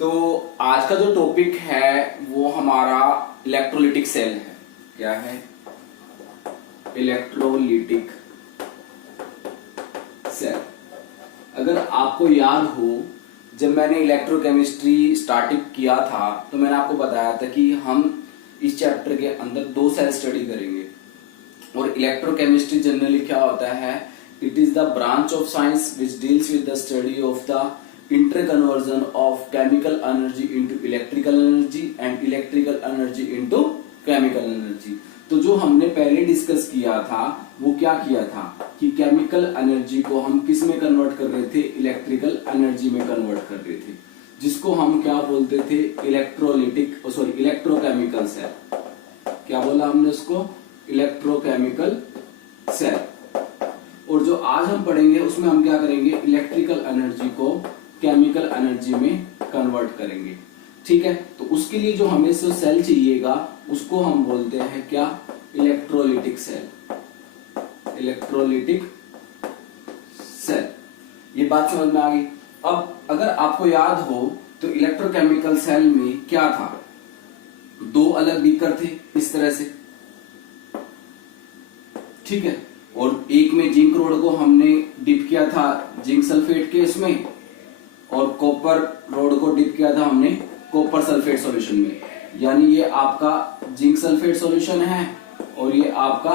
तो आज का जो टॉपिक है वो हमारा इलेक्ट्रोलिटिक सेल है। क्या है? Electrolytic cell. अगर आपको याद हो, जब मैंने इलेक्ट्रोकेमिस्ट्री स्टार्टिंग किया था तो मैंने आपको बताया था कि हम इस चैप्टर के अंदर दो सेल स्टडी करेंगे। और इलेक्ट्रोकेमिस्ट्री जनरली क्या होता है? It is the branch of science which deals with the study of the interconversion of chemical energy into electrical energy and electrical energy into chemical energy। तो जो हमने पहले डिस्कस किया था वो क्या किया था कि केमिकल एनर्जी को हम किस में कन्वर्ट कर रहे थे? इलेक्ट्रिकल एनर्जी में कन्वर्ट कर रहे थे, जिसको हम क्या बोलते थे? Electrochemical cell. क्या बोला हमने उसको? Electrochemical cell. और जो आज हम पढ़ेंगे उसमें हम क्या करेंगे? इलेक्ट्रिकल एनर्जी को केमिकल एनर्जी में कन्वर्ट करेंगे। ठीक है, तो उसके लिए जो हमें से सेल चाहिएगा उसको हम बोलते हैं क्या? Electrolytic cell. Electrolytic cell. ये बात समझ में आ गई। अब अगर आपको याद हो तो इलेक्ट्रोकेमिकल सेल में क्या था? दो अलग बीकर थे इस तरह से, ठीक है, और एक में जिंक रोड को हमने डिप किया था जिंक सल्फेट के इसमें, और कॉपर रोड को डिप किया था हमने कॉपर सल्फेट सॉल्यूशन में। यानी ये आपका जिंक सल्फेट सॉल्यूशन है और ये आपका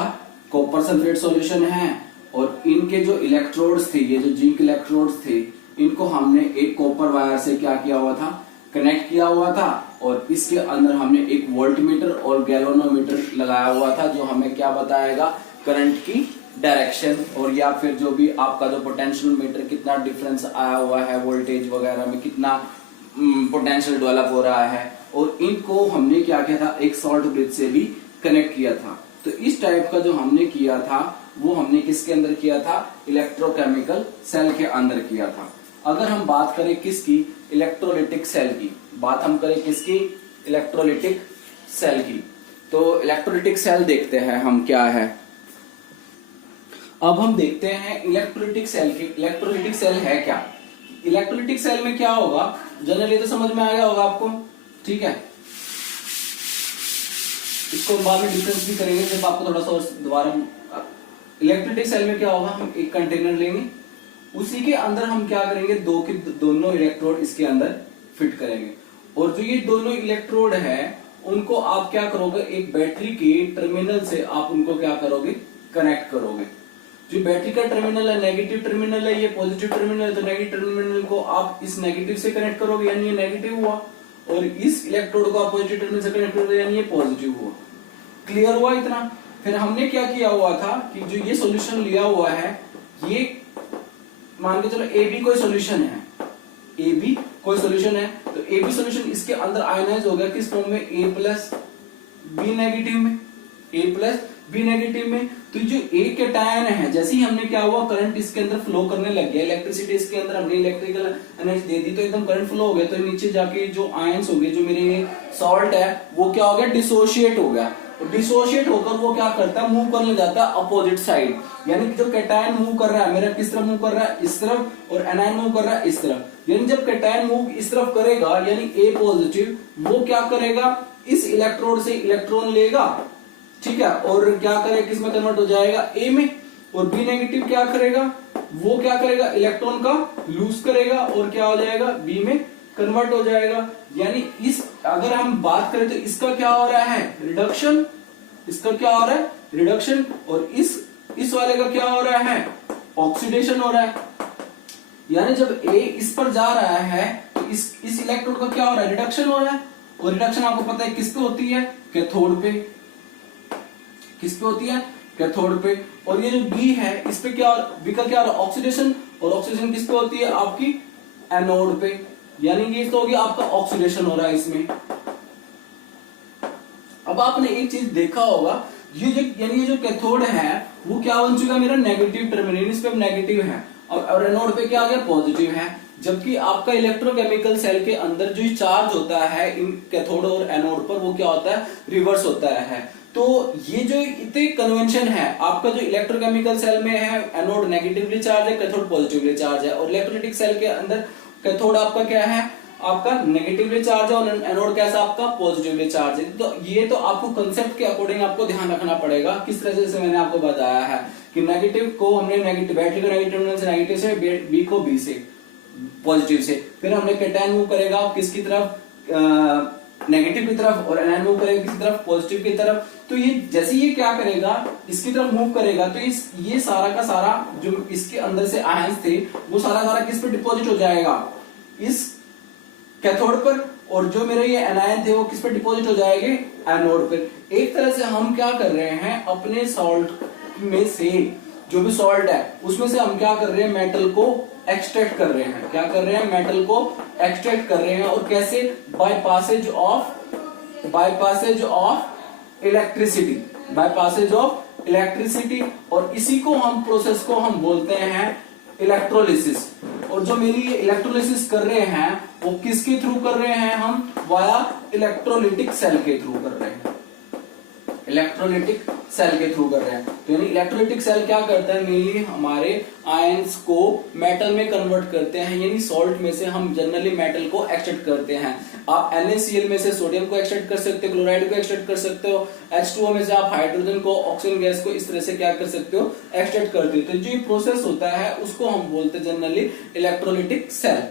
कॉपर सल्फेट सॉल्यूशन है। और इनके जो इलेक्ट्रोड्स थे, ये जो जिंक इलेक्ट्रोड्स थे, इनको हमने एक कॉपर वायर से क्या किया हुआ था? कनेक्ट किया हुआ था। और इसके अंदर हमने एक वोल्टमीटर और गैल्वेनोमीटर लगाया हुआ था जो हमें क्या बताएगा? करंट की डायरेक्शन, और या फिर जो भी आपका जो पोटेंशियल मीटर कितना डिफरेंस आया हुआ है वोल्टेज वगैरह में, कितना पोटेंशियल डेवलप हो रहा है। और इनको हमने क्या किया था? एक सॉल्ट ब्रिज से भी कनेक्ट किया था। तो इस टाइप का जो हमने किया था वो हमने किसके अंदर किया था? इलेक्ट्रोकेमिकल सेल के अंदर किया था। अगर हम बात करें किसकी? इलेक्ट्रोलिटिक सेल की। बात हम करें किसकी? इलेक्ट्रोलिटिक सेल की। तो इलेक्ट्रोलिटिक सेल देखते हैं हम क्या है। अब हम देखते हैं इलेक्ट्रोलिटिक सेल की। इलेक्ट्रोलिटिक सेल है क्या? इलेक्ट्रोलिटिक सेल में क्या होगा? जनरली तो समझ में आ गया होगा आपको, ठीक है। इसको बाद में डिफरेंस भी करेंगे जब आपको थोड़ा सा दोबारा। इलेक्ट्रोलिटिक सेल में क्या होगा? हम एक कंटेनर लेंगे, उसी के अंदर हम क्या करेंगे? दोनों इलेक्ट्रोड इसके अंदर फिट करेंगे। और जो ये दोनों इलेक्ट्रोड है उनको आप क्या करोगे? एक बैटरी के टर्मिनल से आप उनको क्या करोगे? कनेक्ट करोगे। जो बैटरी का टर्मिनल है, नेगेटिव टर्मिनल है, ये पॉजिटिव टर्मिनल है, तो नेगेटिव टर्मिनल को आप इस नेगेटिव से कनेक्ट करोगे, यानी ये नेगेटिव हुआ। और इस इलेक्ट्रोड को आप पॉजिटिव टर्मिनल से कनेक्ट करोगे, यानी ये पॉजिटिव हुआ। क्लियर हुआ इतना? फिर हमने क्या किया हुआ था कि जो ये सॉल्यूशन लिया हुआ है, ये मान के चलो ए बी कोई सॉल्यूशन है, ए बी कोई सॉल्यूशन है, तो ए बी सॉल्यूशन इसके अंदर आयनाइज हो गया किस फॉर्म में? ए प्लस बी नेगेटिव में, ए प्लस बी नेगेटिव में। तो जो ए कैटायन है, जैसे ही हमने क्या हुआ? करंट इसके अंदर फ्लो करने लग गया, इलेक्ट्रिसिटी इसके अंदर हमने इलेक्ट्रिकल एनर्जी दे दी, तो एकदम करंट फ्लो हो गया। तो नीचे जाके जो आयंस हो गए, जो मेरे सॉल्ट है, वो क्या हो गया? डिसोशिएट हो गया। डिसोशिएट होकर वो क्या करता है? मूव करने जाता है अपोजिट साइड। यानी कि जो कैटायन मूव कर रहा है, मेरा किस तरफ मूव कर रहा है? इस तरफ, और एनायन मूव कर रहा है इस तरफ। यानी जब कैटायन मूव इस तरफ करेगा, यानी ए पॉजिटिव, वो क्या करेगा? इस इलेक्ट्रोड से इलेक्ट्रॉन लेगा, ठीक है, और क्या करेगा? किस में कन्वर्ट हो जाएगा? ए में। और बी नेगेटिव क्या करेगा? वो क्या करेगा? इलेक्ट्रॉन का लूज करेगा और क्या हो जाएगा? बी में कन्वर्ट हो जाएगा। यानी इस अगर हम बात करें तो इसका क्या हो रहा है? रिडक्शन। इसका क्या हो रहा है? रिडक्शन। और इस वाले का क्या हो रहा है? ऑक्सीडेशन हो रहा है। यानी जब ए इस पर जा रहा है तो इस इलेक्ट्रोड का क्या हो रहा है? रिडक्शन हो रहा है। और रिडक्शन आपको पता है किस पे होती है? कैथोड पे। किस पे होती है? कैथोड पे। और ये जो बी है इस पे क्या? बी का क्या हो रहा है? ऑक्सीडेशन। और ऑक्सीडेशन किस पे होती है? आपकी एनोड पे। यानी ये तो हो गया आपका ऑक्सीडेशन हो रहा है इसमें। अब आपने एक चीज देखा होगा, ये जो कैथोड है वो क्या बन चुका है? मेरा नेगेटिव टर्मिनल, इस पे नेगेटिव है, और एनोड पे क्या आ गया? पॉजिटिव है। जबकि आपका इलेक्ट्रोकेमिकल सेल के अंदर जो चार्ज होता है इन कैथोड और एनोड पर, वो क्या होता है? रिवर्स होता है। तो ये जो इतने कन्वेंशन है, आपका जो इलेक्ट्रोकेमिकल सेल में है, एनोड नेगेटिवली चार्ज है, कैथोड पॉजिटिवली चार्ज है। और इलेक्ट्रोलिटिक सेल के अंदर कैथोड आपका क्या है? आपका नेगेटिवली चार्ज है और एनोड कैसा आपका पॉजिटिवली चार्ज है। तो ये तो आपको कंसेप्ट के अकॉर्डिंग आपको ध्यान रखना पड़ेगा। किस तरह से मैंने आपको बताया है कि नेगेटिव को हमने नेगेटिव बैटरी को नेगेटिव टर्मिनल से नेगेटिव से, बी को बी से पॉजिटिव से, फिर हमने कैटायन मूव करेगा किसकी तरफ नेगेटिव की तरफ और एनायन मूव करेगा किसी तरफ पॉजिटिव की तरफ। तो ये जैसे ये क्या करेगा इसकी तरफ मूव करेगा तो ये सारा का सारा जो इसके अंदर से आयंस थे वो सारा किस पे डिपॉजिट हो जाएगा, इस कैथोड पर, और जो मेरे ये एनायन थे वो किस पे डिपॉजिट हो जाएंगे, एनोड पर। एक तरह से हम क्या कर रहे हैं अपने सॉल्ट में से जो भी सॉल्ट है उसमें से हम क्या कर रहे हैं मेटल को एक्सट्रैक्ट कर रहे हैं। क्या कर रहे हैं, मेटल को एक्सट्रैक्ट कर रहे हैं। और कैसे, by passage of electricity, by passage of electricity. और इसी को हम प्रोसेस को हम बोलते हैं इलेक्ट्रोलिसिस। और जो मेरी ये इलेक्ट्रोलिसिस कर रहे हैं वो किसके थ्रू कर रहे हैं, हम वाया इलेक्ट्रोलिटिक सेल के थ्रू कर रहे हैं, इलेक्ट्रोलिटिक सेल के थ्रू कर रहे हैं। तो यानी इलेक्ट्रोलिटिक सेल क्या करता है, मेनली हमारे आयंस को मेटल में कन्वर्ट करते हैं। यानी सॉल्ट में से हम जनरली मेटल को एक्सट्रैक्ट करते हैं। आप NaCl में से सोडियम को एक्सट्रैक्ट कर सकते हो, क्लोराइड को एक्सट्रैक्ट कर सकते हो, H2O में से आप हाइड्रोजन को, ऑक्सीजन गैस को इस तरह से क्या कर सकते हो, एक्सट्रैक्ट करते हो। तो जो प्रोसेस होता है उसको हम बोलते हैं जनरली इलेक्ट्रोलिटिक सेल,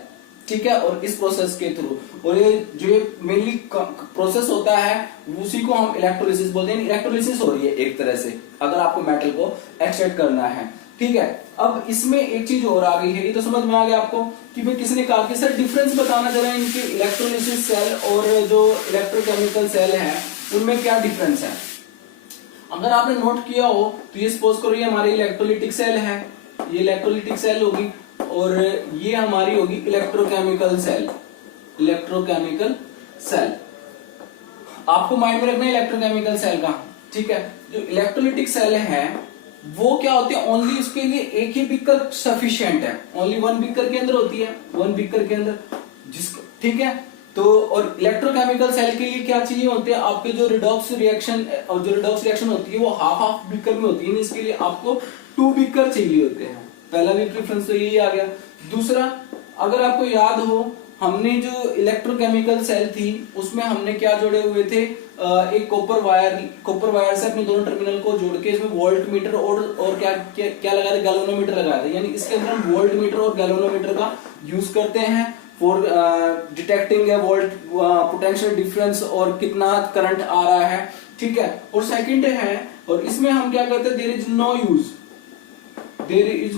ठीक है। और इस प्रोसेस के थ्रू, और ये जो मेनली प्रोसेस होता है उसी को हम इलेक्ट्रोलिसिस बोलते हैं। इलेक्ट्रोलिसिस हो रही है एक तरह से अगर आपको मेटल को एक्सट्रैक्ट करना है, ठीक है। अब इसमें एक चीज और आ गई है, ये तो समझ में आ गया आपको कि भाई किसने कहा कि सर डिफरेंस बताना जरा इनके इलेक्ट्रोलिसिस सेल और जो इलेक्ट्रोकेमिकल सेल है उनमें क्या डिफरेंस है। अगर आपने नोट किया हो तो ये सपोज करो ये हमारी इलेक्ट्रोलिटिक सेल है, ये इलेक्ट्रोलिटिक सेल होगी और ये हमारी होगी इलेक्ट्रोकेमिकल सेल, इलेक्ट्रोकेमिकल सेल। आपको माइंड में रखना है इलेक्ट्रोकेमिकल सेल का, ठीक है। जो इलेक्ट्रोलिटिक सेल है वो क्या होती है, ओनली उसके लिए एक ही बीकर सफिशिएंट है, ओनली वन बीकर के अंदर होती है, वन बीकर के अंदर जिसको, ठीक है। तो और इलेक्ट्रोकेमिकल सेल के लिए क्या चाहिए होते हैं आपके जो रिडॉक्स रिएक्शन, और जो रिडॉक्स रिएक्शन होती है वो हाफ बीकर में होती है, इसके लिए आपको 2 बीकर चाहिए होते हैं। पहला भी प्रेफरेंस तो यही आ गया। दूसरा, अगर आपको याद हो हमने जो इलेक्ट्रोकेमिकल सेल थी उसमें हमने क्या जोड़े हुए थे, एक कॉपर वायर से अपने दोनों टर्मिनल को जोड़ के इसमें वोल्ट मीटर और क्या लगा थे, गैल्वेनोमीटर लगाया था। यानी इसके अंदर हम वोल्ट मीटर और गैल्वेनोमीटर का यूज करते हैं for detecting A volt potential difference और कितना करंट आ रहा है, ठीक है। और सेकंड है, और इसमें हम क्या करते हैं, there is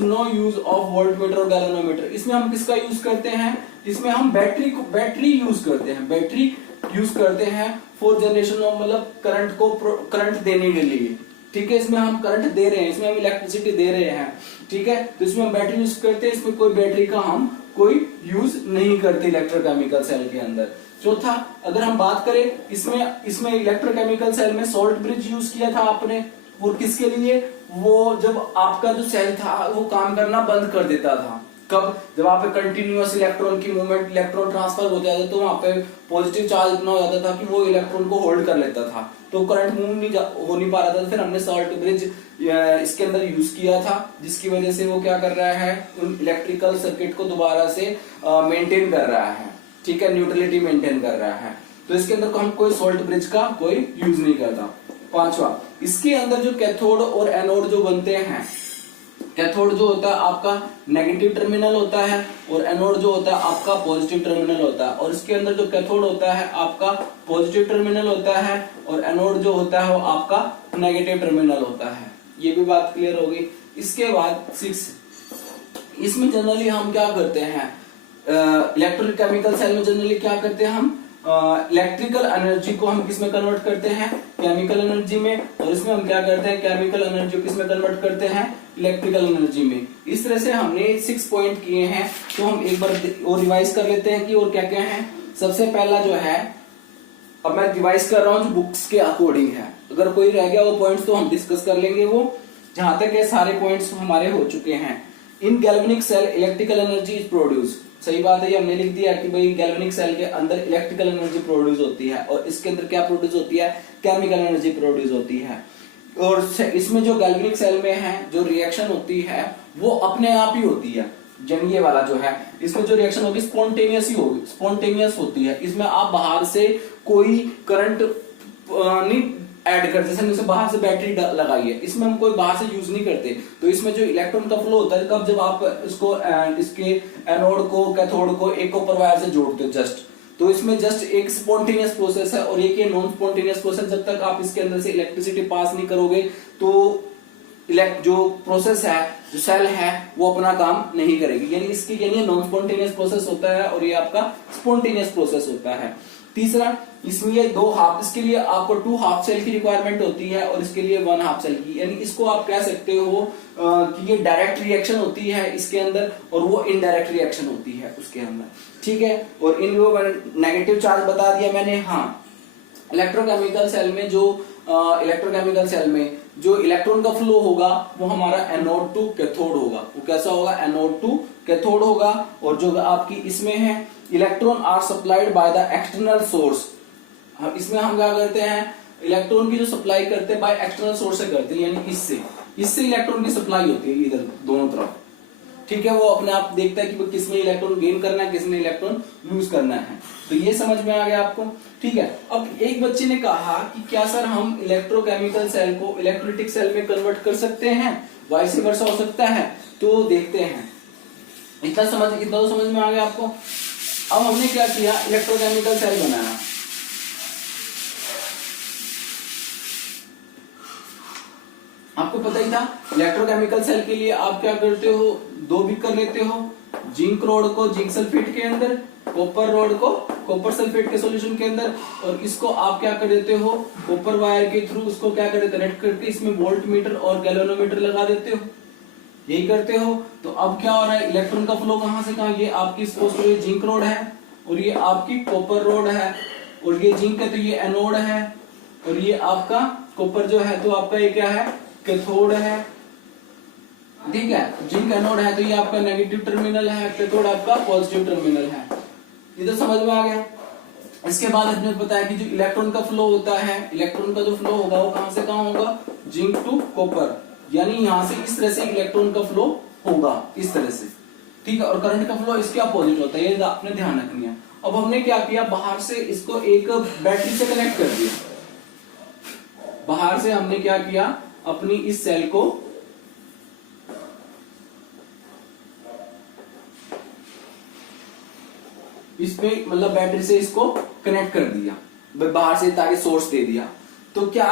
no use of voltmeter और गैल्वेनोमीटर। इसमें हम किसका यूज करते हैं, इसमें हम बैटरी यूज करते हैं, बैटरी यूज करते हैं फॉर जनरेशन ऑफ, मतलब करंट देने के लिए, ठीक है। इसमें हम करंट दे रहे हैं, इसमें हम इलेक्ट्रिसिटी दे रहे हैं, ठीक है। तो इसमें हम बैटरी यूज करते हैं, इसमें कोई बैटरी का हम कोई यूज नहीं करते इलेक्ट्रोकेमिकल सेल के अंदर। चौथा, अगर हम बात करें इसमें इलेक्ट्रोकेमिकल सेल में सॉल्ट ब्रिज यूज किया था आपने, और किसके लिए, वो जब आपका जो सेल था वो काम करना बंद कर देता था। कब, जब आप कंटिन्यूअस इलेक्ट्रॉन की मूवमेंट, इलेक्ट्रॉन ट्रांसफर हो जाता तो वहां पे पॉजिटिव चार्ज इतना हो जाता था कि वो इलेक्ट्रॉन को होल्ड कर लेता था, तो करंट मूव हो नहीं पा रहा था। फिर हमने सॉल्ट ब्रिज इसके अंदर यूज किया था, जिसकी वजह से वो क्या कर रहा है, उन इलेक्ट्रिकल सर्किट को दोबारा से मेंटेन कर रहा है, ठीक है, न्यूट्रलिटी मेंटेन कर रहा है। तो इसके अंदर हम कोई सॉल्ट ब्रिज का कोई यूज नहीं करता। पांचवा, इसके अंदर जो कैथोड और एनोड जो बनते हैं, कैथोड जो होता है आपका नेगेटिव टर्मिनल होता है और एनोड जो होता है आपका पॉजिटिव टर्मिनल होता है। और इसके अंदर जो कैथोड होता है आपका पॉजिटिव टर्मिनल होता है और एनोड जो होता है वो आपका नेगेटिव टर्मिनल होता है। ये भी बात क्लियर होगी। इसके बाद 6, इसमें जनरली हम क्या करते हैं, इलेक्ट्रोकेमिकल सेल में जनरली क्या करते हैं हम, इलेक्ट्रिकल एनर्जी को हम किसमें कन्वर्ट करते हैं, केमिकल एनर्जी में। और इसमें हम क्या करते हैं, केमिकल एनर्जी को किसमें कन्वर्ट करते हैं, इलेक्ट्रिकल एनर्जी में। इस तरह से हमने 6 पॉइंट किए हैं, तो हम एक बार और रिवाइज कर लेते हैं कि और क्या क्या है। सबसे पहला जो है, अब मैं रिवाइज कर रहा हूं जो बुक्स के अकॉर्डिंग है, अगर कोई रह गया वो पॉइंट्स तो हम डिस्कस कर लेंगे, वो जहां तक ये सारे पॉइंट्स हमारे हो चुके हैं। In galvanic cell electrical energy is produce, सही बात है, ये हमने लिख दिया कि भाई गैल्वेनिक सेल के अंदर इलेक्ट्रिकल एनर्जी प्रोड्यूस होती है और इसके अंदर क्या प्रोड्यूस होती है, केमिकल एनर्जी प्रोड्यूस होती है। और इसमें जो गैल्वेनिक सेल में है जो रिएक्शन होती है वो अपने आप ही होती है, यानी ये वाला जो है, इसमें जो रिएक्शन होगी स्पॉन्टेनियस ही होगी, स्पॉन्टेनियस होती है। इसमें आप बाहर से कोई करंट नहीं ऐड करते, जैसे हमने बाहर से बैटरी लगाई है, इसमें हम कोई बाहर से यूज नहीं करते। तो इसमें जो इलेक्ट्रॉन का फ्लो होता है कब, जब आप इसको इसके एनोड को कैथोड को एक कॉपर वायर से जोड़ते हो जस्ट, तो इसमें जस्ट एक स्पॉन्टेनियस प्रोसेस है और एक ये नॉन स्पॉन्टेनियस प्रोसेस। जब तक आप इसके अंदर से इलेक्ट्रिसिटी पास नहीं करोगे तो जो प्रोसेस है, जो सेल है, वो अपना काम नहीं करेगी। यानी इसकी यानी नॉन स्पॉन्टेनियस प्रोसेस होता है और ये आपका स्पॉन्टेनियस प्रोसेस होता है। तीसरा, इसमें ये दो हाफ, इसके लिए आपको 2 हाफ सेल की रिक्वायरमेंट होती है और इसके लिए 1 हाफ सेल की। यानी इसको आप कह सकते हो कि ये डायरेक्ट रिएक्शन होती है इसके अंदर और वो इनडायरेक्ट रिएक्शन होती है उसके अंदर, ठीक है। और इन नेगेटिव चार्ज बता दिया मैंने। हाँ, इलेक्ट्रोकेमिकल सेल में जो इलेक्ट्रॉन का फ्लो होगा वो हमारा एनोड टू कैथोड होगा। वो कैसा होगा? एनोड टू कैथोड होगा। और जो आपकी इसमें है, electron are supplied by the external source. इसमें हम क्या करते हैं, इलेक्ट्रॉन की जो सप्लाई करते हैं बाय एक्सटर्नल सोर्स से करते हैं, यानी इससे इलेक्ट्रॉन की सप्लाई होती है इधर दोनों तरफ, ठीक है। वो अपने आप देखता है कि किसमें इलेक्ट्रॉन गेन करना है, किसमें इलेक्ट्रॉन लूज करना है। तो ये समझ में आ गया आपको, ठीक है। अब एक बच्चे ने कहा कि क्या सर हम इलेक्ट्रोकेमिकल सेल को इलेक्ट्रोलिटिक सेल में कन्वर्ट कर सकते हैं, वाइस वर्सा हो सकता है? तो देखते हैं। इतना तो समझ में आ गया आपको। अब हमने क्या किया, इलेक्ट्रोकेमिकल सेल बनाया। आपको पता ही था इलेक्ट्रोकेमिकल सेल के लिए आप क्या करते हो, 2 भी कर लेते हो, जिंक रोड को जिंक सल्फेट के अंदर, कॉपर रोड को कॉपर सल्फेट के सॉल्यूशन के अंदर, और इसको आप क्या कर देते हो, कॉपर वायर के थ्रू उसको क्या करते, कनेक्ट करके इसमें वोल्ट मीटर और गैल्वेनोमीटर लगा देते हो, यही करते हो। तो अब क्या हो रहा है, इलेक्ट्रॉन का फ्लो कहां से कहां, ये आपकी सपोज ये जिंक रोड है और ये आपकी कॉपर रोड है, और ये जिंक है तो ये एनोड है, और ये आपका कॉपर जो है तो आपका ये क्या है, कैथोड है, ठीक है। जिंक एनोड है तो ये आपका नेगेटिव टर्मिनल है, कैथोड आपका पॉजिटिव टर्मिनल है। ये तो समझ में आ गया। इसके बाद हमें पता है कि जो इलेक्ट्रॉन का फ्लो होता है, इलेक्ट्रॉन का जो फ्लो होगा वो कहां से कहां होगा, जिंक टू कॉपर, यानी यहां से इस तरह से इलेक्ट्रॉन का फ्लो होगा, इस तरह से, ठीक है। और करंट का फ्लो इसके अपोजिट होता है, ये आपने ध्यान रखनी है। अब हमने क्या किया, बाहर से इसको एक बैटरी से कनेक्ट कर दिया। बाहर से हमने क्या किया, अपनी इस सेल को इस पे मतलब बैटरी से इसको कनेक्ट कर दिया बाहर से, ताकि सोर्स दे दिया। तो क्या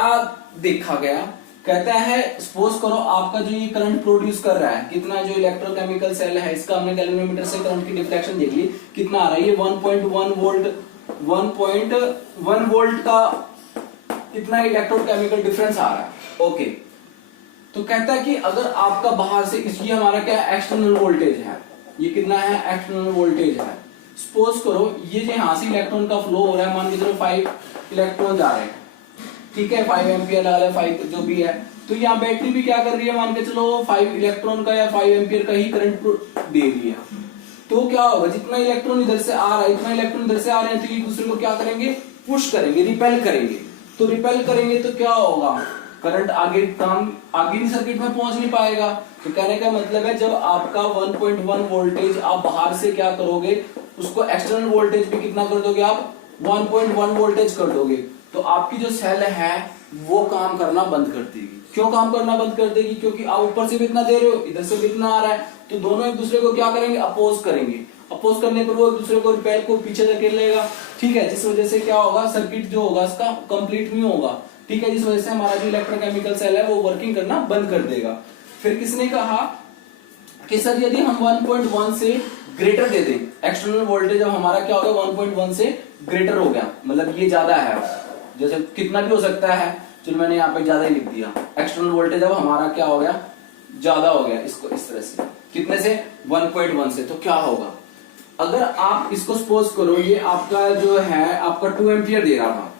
देखा गया, कहता है सपोज करो आपका जो ये करंट प्रोड्यूस कर रहा है, कितना जो इलेक्ट्रोकेमिकल सेल है इसका हमने गैल्वेनोमीटर से करंट की डिफ्लेक्शन देख ली, कितना आ रहा है, ये 1.1 वोल्ट का इतना इलेक्ट्रोकेमिकल डिफरेंस आ रहा है, ओके। तो कहता है कि अगर आपका बाहर से इसकी हमारा क्या एक्सटर्नल वोल्टेज है, ये कितना है, एक्सटर्नल वोल्टेज है। सपोज करो ये जो यहां से इलेक्ट्रॉन का फ्लो हो रहा है, मान के चलो 5 इलेक्ट्रॉन जा रहे हैं, ठीक है, 5 एम्पियर लगा ले, 5 जो भी है। तो यहाँ बैटरी भी क्या कर रही है, मान के चलो 5 इलेक्ट्रॉन का या 5 एम्पियर का ही करंट दे रही है। तो क्या होगा, जितना इलेक्ट्रॉन इधर से आ रहा है, इतना इलेक्ट्रॉन इधर से आ रहे हैं, तो एक दूसरे को क्या करेंगे, पुश करेंगे, रिपेल करेंगे। तो रिपेल करेंगे तो क्या होगा, करंट आगे सर्किट में पहुंच नहीं पाएगा। तो कहने का मतलब है जब आपका 1.1 वोल्टेज आप बाहर से क्या करोगे, उसको एक्सटर्नल वोल्टेज भी कितना कर दोगे आप, 1.1 वोल्टेज कर दोगे, तो आपकी जो सेल है वो काम करना बंद कर देगी। क्यों काम करना बंद कर देगी, क्योंकि आप ऊपर से भी इतना दे रहे हो, इधर से भी इतना आ रहा है, तो दोनों एक दूसरे को क्या करेंगे, अपोज करेंगे। अपोज करने पर वो एक दूसरे को रिपेल को पीछे धकेल लेगा, ठीक है, जिस वजह से क्या होगा, सर्किट जो होगा इसका कंप्लीट नहीं होगा, ठीक है, जिस वजह से हमारा जो इलेक्ट्रोकेमिकल सेल है वो वर्किंग करना बंद कर देगा। फिर किसने कहा कि सर यदि हम 1.1 से ग्रेटर दे दें, एक्सटर्नल वोल्टेज अब हमारा क्या होगा, 1.1 से ग्रेटर हो गया, मतलब ये ज्यादा है, जैसे कितना भी हो सकता है, चलो मैंने यहाँ पे ज्यादा ही लिख दिया, एक्सटर्नल वोल्टेज अब हमारा क्या हो गया, ज्यादा हो गया, इसको इस तरह से, कितने से, 1.1 से। तो क्या होगा, अगर आप इसको सपोज करो, ये आपका जो है आपका 2 एम्पियर दे रहा था,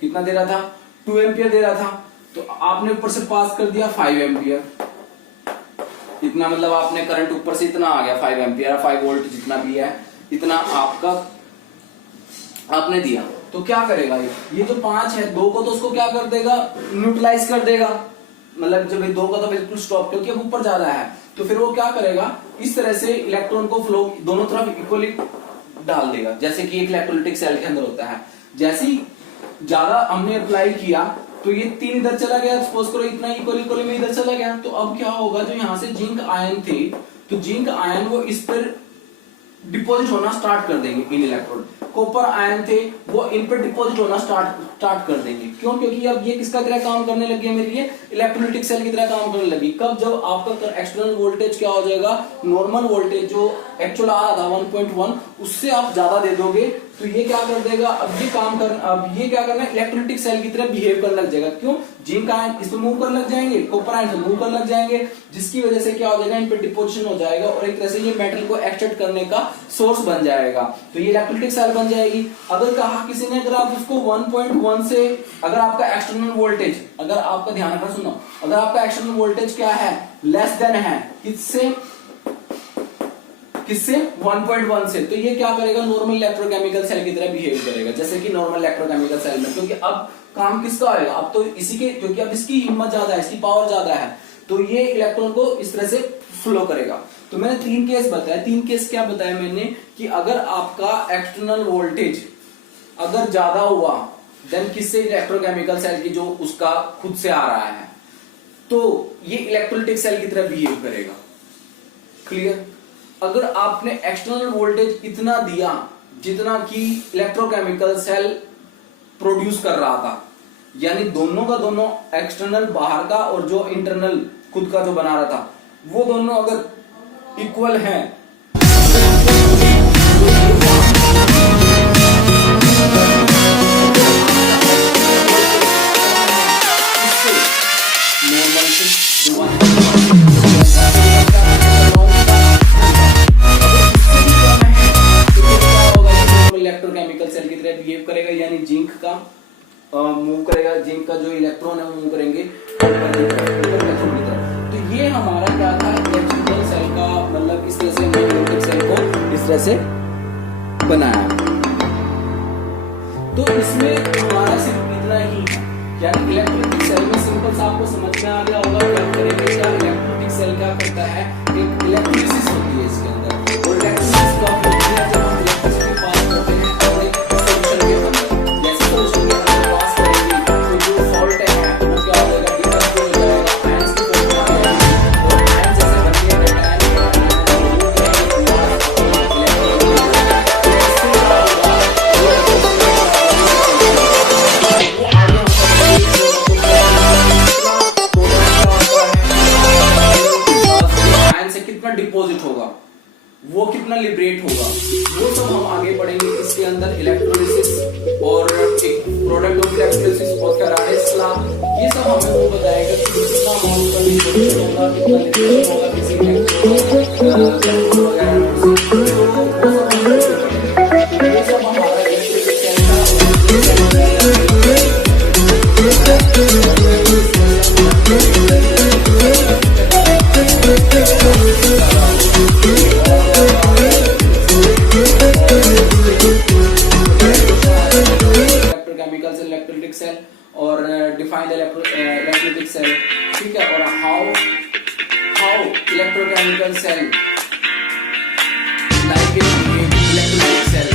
कितना दे रहा था, 2 एम्पियर दे रहा था, तो आपने ऊपर से पास कर दिया 5 एम्पियर, इतना मतलब आपने करंट ऊपर से इतना आ गया 5 एम्पियर, 5 वोल्ट जितना भी है इतना आपका आपने दिया। तो क्या करेगा ये जो 5 है, 2 को तो उसको क्या कर देगा, न्यूट्रलाइज कर देगा, मतलब जब ये 2 का तो बिल्कुल स्टॉप, क्योंकि अब ऊपर जा रहा है, तो फिर वो क्या करेगा, इस तरह से इलेक्ट्रॉन को फ्लो दोनों तरफ इक्वली डाल देगा, जैसे कि एक इलेक्ट्रोलाइटिक सेल के अंदर होता है। जैसे ही ज्यादा हमने अप्लाई किया तो ये 3 इधर चला गया, सपोज करो इतना इक्वली में इधर चला गया, तो अब क्या होगा, जो यहाँ से जिंक आयन थे, तो जिंक आयन वो इस पर डिपॉजिट होना स्टार्ट कर देंगे इन इलेक्ट्रोड। कॉपर आयन थे वो इन पर डिपॉजिट होना स्टार्ट कर देंगे। क्यों? क्योंकि अब ये किसका तरह काम करने लगी है, मेरी ये इलेक्ट्रोलाइटिक सेल की तरह काम करने लगी। कब? जब आपका एक्सटर्नल वोल्टेज क्या हो जाएगा, नॉर्मल वोल्टेज जो एक्चुअल आ रहा था 1.1 उससे आप ज्यादा दे दोगे, तो ये क्या कर देगा, अब ये क्या करना है, इलेक्ट्रोलाइटिक सेल की तरह बिहेव करने लग जाएगा। क्यों? जिंक आयन इसमें मूव करने लग जाएंगे, कॉपर आयन से मूव करने लग जाएंगे, जिसकी वजह से क्या हो जाएगा, इन पे डिपोजिशन हो जाएगा और एक तरह से ये मेटल को एक्सट्रैक्ट करने का सोर्स बन जाएगा। तो ये इलेक्ट्रोलाइटिक सेल बन जाएगी। अगर कहा किसी ने, अगर आप उसको 1.1 से, अगर आपका एक्सटर्नल वोल्टेज, अगर आपका ध्यान रखना, सुनो, अगर आपका एक्सटर्नल वोल्टेज क्या है, लेस देन है किससे 1.1 से, तो ये क्या करेगा, नॉर्मल इलेक्ट्रोकेमिकल सेल की तरह बिहेव करेगा, जैसे कि नॉर्मल इलेक्ट्रोकेमिकल सेल में। क्योंकि अब काम किसका होगा, अब तो इसी के, क्योंकि अब इसकी हिम्मत ज्यादा है, इसकी पावर ज्यादा है, तो ये इलेक्ट्रॉन को इस तरह से फ्लो करेगा। तो मैंने 3 केस बताया। 3 केस क्या बताया मैंने, कि अगर आपका एक्सटर्नल वोल्टेज अगर ज्यादा हुआ देन किससे, इलेक्ट्रोकेमिकल सेल की जो उसका खुद से आ रहा है, तो ये इलेक्ट्रोलाइटिक सेल की तरह बिहेव करेगा। क्लियर? अगर आपने एक्सटर्नल वोल्टेज इतना दिया जितना कि इलेक्ट्रोकेमिकल सेल प्रोड्यूस कर रहा था, यानी दोनों का दोनों, एक्सटर्नल बाहर का और जो इंटरनल खुद का जो बना रहा था, वो दोनों अगर इक्वल हैं, नॉर्मल इलेक्ट्रोकेमिकल सेल की तरह बिहेव करेगा, यानी जिंक का मूव करेगा, जिंक का जो इलेक्ट्रॉन है वो मूव करेंगे इलेक्ट्रॉन की तरफ। तो ये हमारा क्या था, इलेक्ट्रिकल सेल का, मतलब इस तरह से मैग्नेटिक सेल को इस तरह से बनाया। तो इसमें हमारा सिर्फ इतना ही है, यानी इलेक्ट्रोलाइटिक सेल में सिंपल सा आपको समझ में आ गया होगा क्या करेंगे। क्या इलेक्ट्रोलाइटिक सेल क्या करता है, एक इलेक्ट्रोलिसिस होती है इसके अंदर, और इलेक्ट्रोलिसिस कब होती है, जब हम इलेक्ट्रिसिटी पास करते हैं और एक सॉल्यूशन के अंदर। जैसे सॉल्यूशन के अंदर पास करेंगे तो जो सॉल्ट है वो क्या हो जाएगा, डिफरेंस हो जाएगा, आयंस की फॉर्म में आ जाएगा, और आयंस जैसे बनती है डिपॉजिट होगा, वो कितना लिबरेट होगा, वो सब हम आगे पढ़ेंगे इसके अंदर। इलेक्ट्रोलिसिस और एक प्रोडक्ट ऑफ इलेक्ट्रोलिसिस और फैराडेस लॉ, ये सब हमें वो बताएगा कि कितना अमाउंट का डिपॉजिट होगा, कितना लिबरेशन होगा किसी इलेक्ट्रॉन वगैरह से, ये सब हमारा electric cell electrochemical cell, electrolytic cell और डिफाइंड इलेक्ट्रोलाइटिक सेल, ठीक है, और how electrochemical cell like electrolytic cell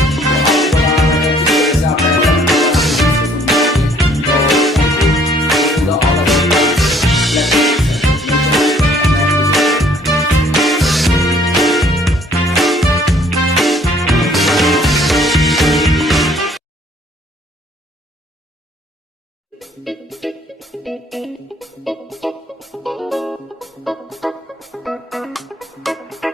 Thank you.